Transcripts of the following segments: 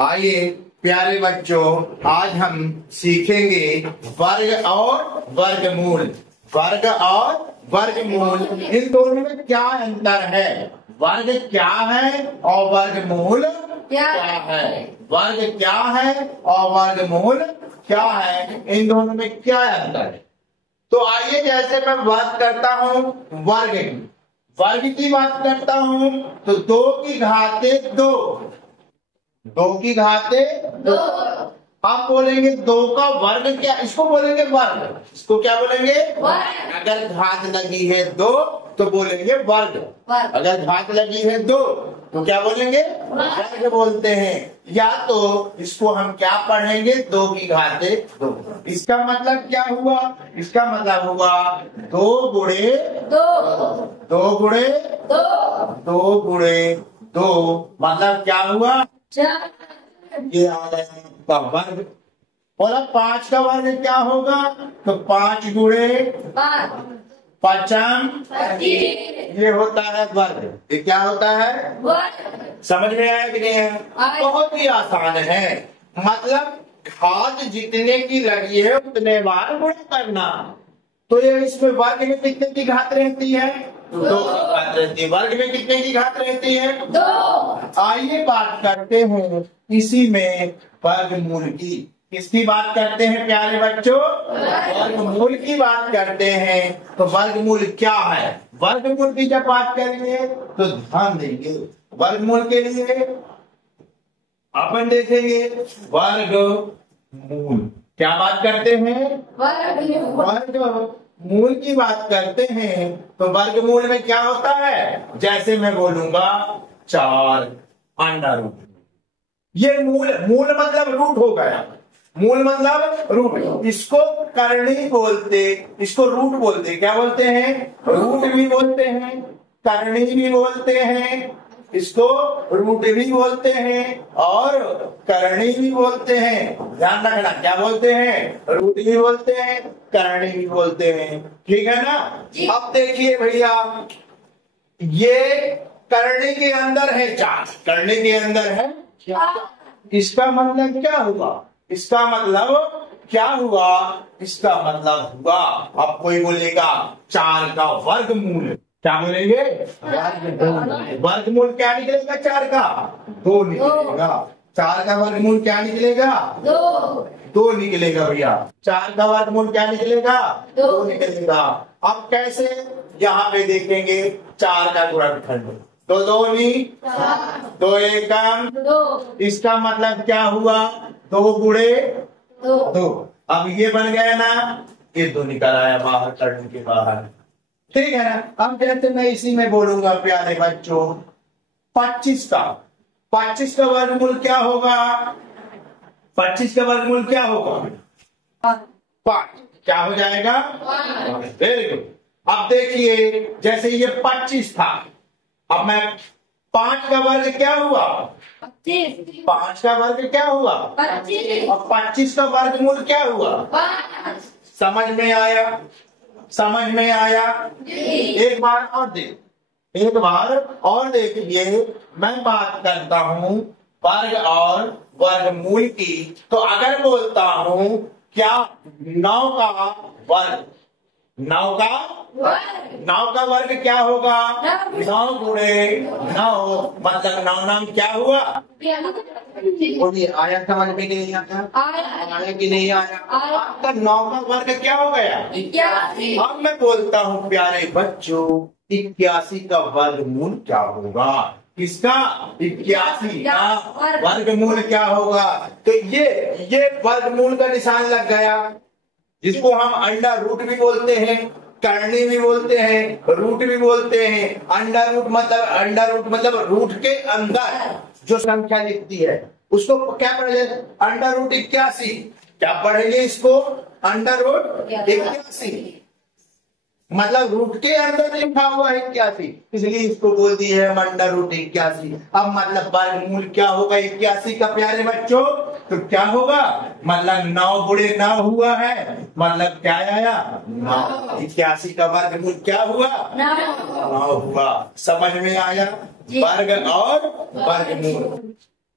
आइए प्यारे बच्चों, आज हम सीखेंगे वर्ग और वर्गमूल। वर्ग और वर्गमूल, इन दोनों में क्या अंतर है? वर्ग क्या है और वर्गमूल क्या है? वर्ग क्या है और वर्गमूल क्या है? इन दोनों में क्या अंतर है? तो आइए, जैसे मैं बात करता हूँ वर्ग की, वर्ग की बात करता हूँ तो दो की घाते दो, दो की घाते दो। आप बोलेंगे दो का वर्ग क्या? इसको बोलेंगे वर्ग। इसको क्या बोलेंगे? वर्ग। अगर घात लगी है दो तो बोलेंगे वर्ग। अगर घात लगी है दो तो क्या बोलेंगे? वर्ग बोलते हैं। या तो इसको हम क्या पढ़ेंगे? दो की घाते दो। इसका मतलब क्या हुआ? इसका मतलब हुआ दो गुणे दो, दो गुणे दो, दो गुणे दो, मतलब क्या हुआ? ये आ गया का वर्ग। बोला पांच का वर्ग क्या होगा? तो पांच गुणे पचम, ये होता है वर्ग। ये क्या होता है? वर्ग। समझ में आया कि नहीं है? बहुत ही आसान है। मतलब घात जितने की लगी है उतने बार गुणा करना। तो ये इसमें वर्ग में कितने की घात रहती है? दो की घात रहती है। वर्ग में कितने की घात रहती है? दो। आइए बात करते हैं इसी में वर्गमूल की। किसकी बात करते हैं प्यारे बच्चों? वर्गमूल की बात करते हैं। तो वर्गमूल क्या है? वर्गमूल की जब बात करेंगे तो ध्यान देंगे। वर्गमूल के लिए अपन देखेंगे वर्गमूल। क्या बात करते हैं? वर्गमूल की बात करते हैं। तो वर्गमूल में क्या होता है? जैसे मैं बोलूंगा 4 अंडर रूट। ये मूल, मूल मतलब रूट हो गया। मूल मतलब रूट। इसको करणी बोलते, इसको रूट बोलते। क्या बोलते हैं? रूट भी बोलते हैं, करणी भी बोलते हैं, इसको रूट भी बोलते हैं और करणी भी बोलते हैं। ध्यान रखना, क्या बोलते हैं? रूट भी बोलते हैं, करणी भी बोलते हैं। ठीक है ना? अब देखिए भैया, ये करणी के अंदर है 4, करणी के अंदर है 4। इसका मतलब क्या हुआ? इसका मतलब क्या हुआ? इसका मतलब हुआ, अब कोई बोलेगा 4 का वर्गमूल। क्या बोलेंगे? वर्गमूल क्या निकलेगा? 4 का 2 निकलेगा। 4 का वर्गमूल क्या निकलेगा? 2 निकलेगा भैया। 4 का वर्गमूल क्या निकलेगा? 2 निकलेगा। अब कैसे? यहाँ पे देखेंगे 4 का गुणनखंड, तो 2 नी 2 एकम 2। इसका मतलब क्या हुआ? 2 गुणे 2। अब ये बन गया ना, ये 2 निकल आया बाहर, करने के बाहर। ठीक है ना? अब जैसे मैं इसी में बोलूंगा प्यारे बच्चों 25 का वर्गमूल क्या होगा? 25 का वर्गमूल क्या होगा? 5। क्या हो जाएगा? Very good. अब देखिए, जैसे ये 25 था, अब मैं 5 का वर्ग क्या हुआ? 5 का वर्ग क्या हुआ? 25। और 25 का वर्गमूल क्या हुआ? 5। समझ में आया? समझ में आया? एक बार और देख, एक बार और देखिए। मैं बात करता हूँ वर्ग और वर्गमूल की। तो अगर बोलता हूँ क्या 9 का वर्ग, 9 का वर्ग क्या होगा? 9 गुणे 9, मतलब 9 नाम क्या हुआ? बोलिए, आया समझ में? नहीं आया कि नहीं आया? तो 9 का वर्ग क्या हो गया? 81। अब मैं बोलता हूँ प्यारे बच्चों 81 का वर्गमूल क्या होगा? किसका? 81 का वर्गमूल क्या होगा? तो ये वर्गमूल का निशान लग गया, जिसको हम अंडर रूट भी बोलते हैं, करणी भी बोलते हैं, रूट भी बोलते हैं। अंडर रूट मतलब रूट के अंदर जो संख्या लिखती है उसको क्या पढ़ेंगे? Under root 81। क्या पढ़ेंगे इसको? अंडर रूट 81, मतलब रूट के अंदर लिखा हुआ है 81, इसलिए इसको बोल दी है अंडर रूट 81। अब मतलब वर्गमूल क्या होगा 81 का प्यारे बच्चों? तो क्या होगा? मतलब 9 गुणे 9 हुआ है, मतलब क्या आया? 9। 81 का वर्गमूल क्या हुआ? 9 हुआ। समझ में आया? वर्ग और वर्गमूल।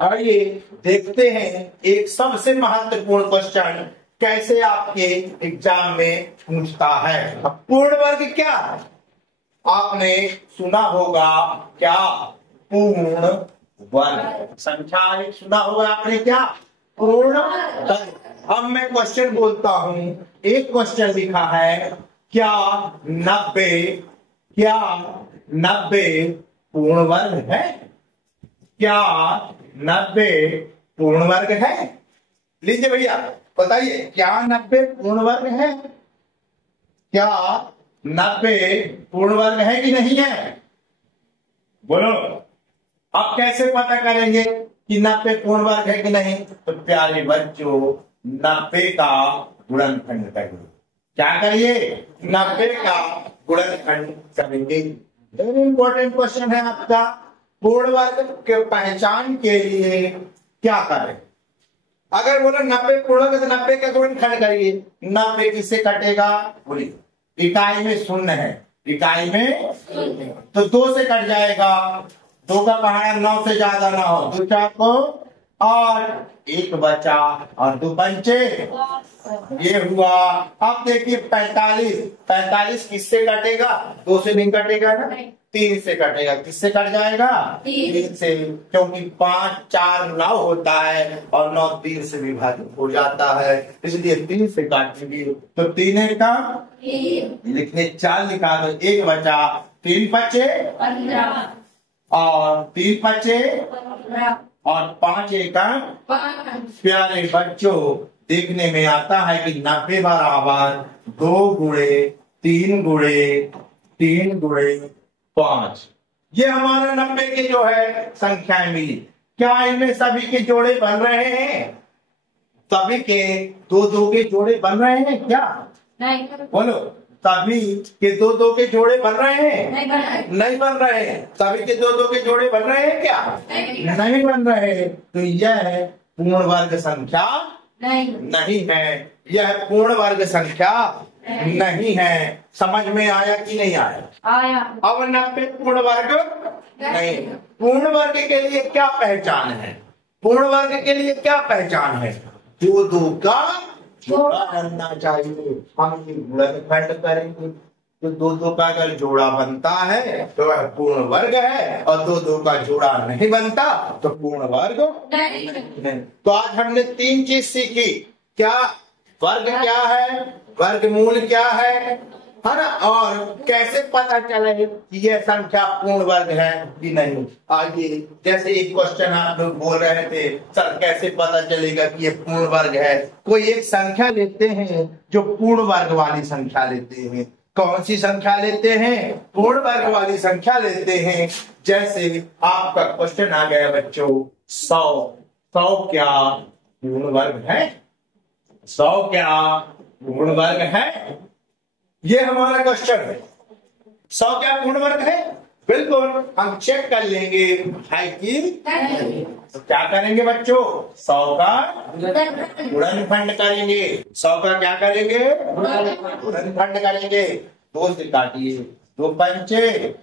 आइए देखते हैं एक सबसे महत्वपूर्ण क्वेश्चन कैसे आपके एग्जाम में पूछता है। पूर्ण वर्ग क्या है? आपने सुना होगा क्या? पूर्ण वर्ग। संख्या एक सुना होगा आपने क्या? पूर्ण वर्ग। अब मैं क्वेश्चन बोलता हूं। एक क्वेश्चन लिखा है, क्या 90 पूर्ण वर्ग है? क्या 90 पूर्ण वर्ग है? लीजिए भैया बताइए, क्या 90 पूर्ण वर्ग है? क्या 90 पूर्ण वर्ग है कि नहीं है? बोलो। अब कैसे पता करेंगे कि 90 पूर्ण वर्ग है कि नहीं? तो प्यारे बच्चों, 90 का गुणनखंड करिए। क्या करिए? 90 का गुणनखंड करेंगे। वेरी इंपॉर्टेंट क्वेश्चन है आपका। पूर्ण वर्ग के पहचान के लिए क्या करें? अगर बोला 90 पूर्ण वर्ग तो 90 का गुणनखंड करिए। 90 किससे कटेगा? बोलिए। इकाई में शून्य है, इकाई में तो 2 से कट जाएगा। 2 का पहाड़ा 9 से ज्यादा ना हो, 2 4 को और 1 बचा और 2 पंचे ये हुआ। अब देखिए 45 किससे कटेगा? 2 से नहीं कटेगा ना, 3 से कटेगा। किससे कट जाएगा? 3 से, क्योंकि 5 4 9 होता है और 9 3 से विभाजित हो जाता है, इसलिए 3 से काटेंगे। तो 3 का लिखने 4 लिखा तो 1 बचा, 3 बचे 15 और 3 बचे और 5 एका 5। प्यारे बच्चों, देखने में आता है कि 90 बराबर 2 गुणे 3 गुणे 3 गुणे 5। ये हमारा 90 के जो है संख्याएं मिली। क्या इनमें सभी के जोड़े बन रहे हैं? सभी के 2 के जोड़े बन रहे हैं क्या? नहीं। बोलो, सभी के 2 के जोड़े बन रहे हैं? नहीं बन रहे हैं। सभी के 2 के जोड़े बन रहे हैं क्या? नहीं बन रहे हैं। तो यह पूर्ण वर्ग संख्या नहीं है। यह पूर्ण वर्ग संख्या नहीं है। समझ में आया कि नहीं आया? अब 90 पूर्ण वर्ग नहीं। पूर्ण वर्ग के लिए क्या पहचान है? पूर्ण वर्ग के लिए क्या पहचान है? 2 का जोड़ा बनना चाहिए। हम ये गुणनखंड करेंगे तो 2 का अगर जोड़ा बनता है तो वह पूर्ण वर्ग है, और 2 का जोड़ा नहीं बनता तो पूर्ण वर्ग नहीं। तो आज हमने 3 चीज सीखी। क्या वर्ग क्या है, वर्गमूल क्या है ना, और कैसे पता चले कि यह संख्या पूर्ण वर्ग है कि नहीं। आइए, जैसे एक क्वेश्चन आप लोग बोल रहे थे, सर कैसे पता चलेगा कि ये पूर्ण वर्ग है? कोई एक संख्या लेते हैं जो पूर्ण वर्ग वाली संख्या लेते हैं। कौन सी संख्या लेते हैं? पूर्ण वर्ग वाली संख्या लेते हैं। जैसे आपका क्वेश्चन आ गया बच्चों, 100 क्या पूर्ण वर्ग है? 100 क्या पूर्ण वर्ग है? ये हमारा क्वेश्चन है। 100 क्या पूर्ण वर्ग है? बिल्कुल, हम चेक कर लेंगे है कि तो क्या करेंगे बच्चों? 100 का गुणनखंड करेंगे। 100 का क्या करेंगे? गुणनखंड करेंगे। 2 से काटिए, 2 पंचे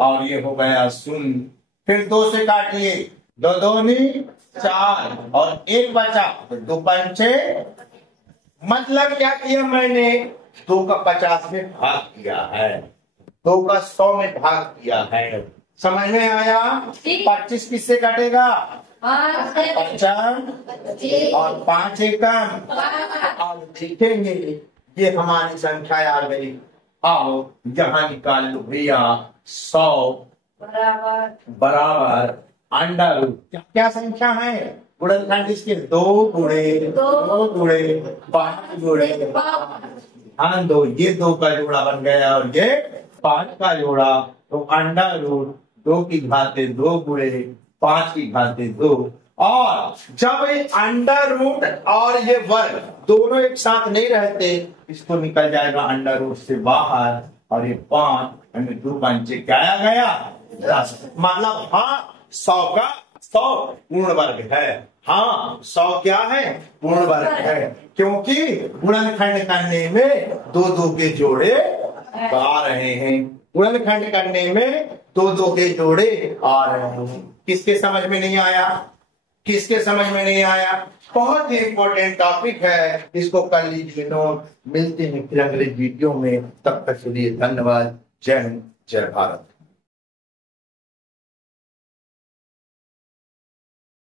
और ये हो गया 0। फिर 2 से काटिए, 2 दूनी 4 और 1 बचा तो 2 पंचे। मतलब क्या किया मैंने? 2 का 50 में भाग किया है, 2 का 100 में भाग किया है। समझ में आया? 25 किससे कटेगा? 50 और 5 एकम और लिखेंगे ये हमारी संख्या आ गई। आओ यहाँ निकाल लो भैया। 100 बराबर अंडर रूट क्या संख्या है? गुणनखंड इसके 2 गुणे 5 गुणे हाँ 2, ये 2 का जोड़ा बन गया और ये 5 का जोड़ा। तो अंडर रूट 2 की घाते 2 गुणे 5 की घाते 2। और जब ये अंडर रूट और ये वर्ग दोनों एक साथ नहीं रहते, इसको निकल जाएगा अंडर रूट से बाहर और ये 5 2 पंचे क्या आ गया? 10। मतलब हाँ 100 का 100 पूर्ण वर्ग है। हाँ 100 क्या है? पूर्ण वर्ग है, क्योंकि गुणनखंड करने में 2 के जोड़े आ रहे हैं। गुणनखंड करने में 2 के जोड़े आ रहे हैं। किसके समझ में नहीं आया? किसके समझ में नहीं आया? बहुत ही इंपॉर्टेंट टॉपिक है, इसको कर लीजिए नोट। मिलते हैं फिर अगले वीडियो में, तब तक के लिए धन्यवाद। जय हिंद, जय भारत।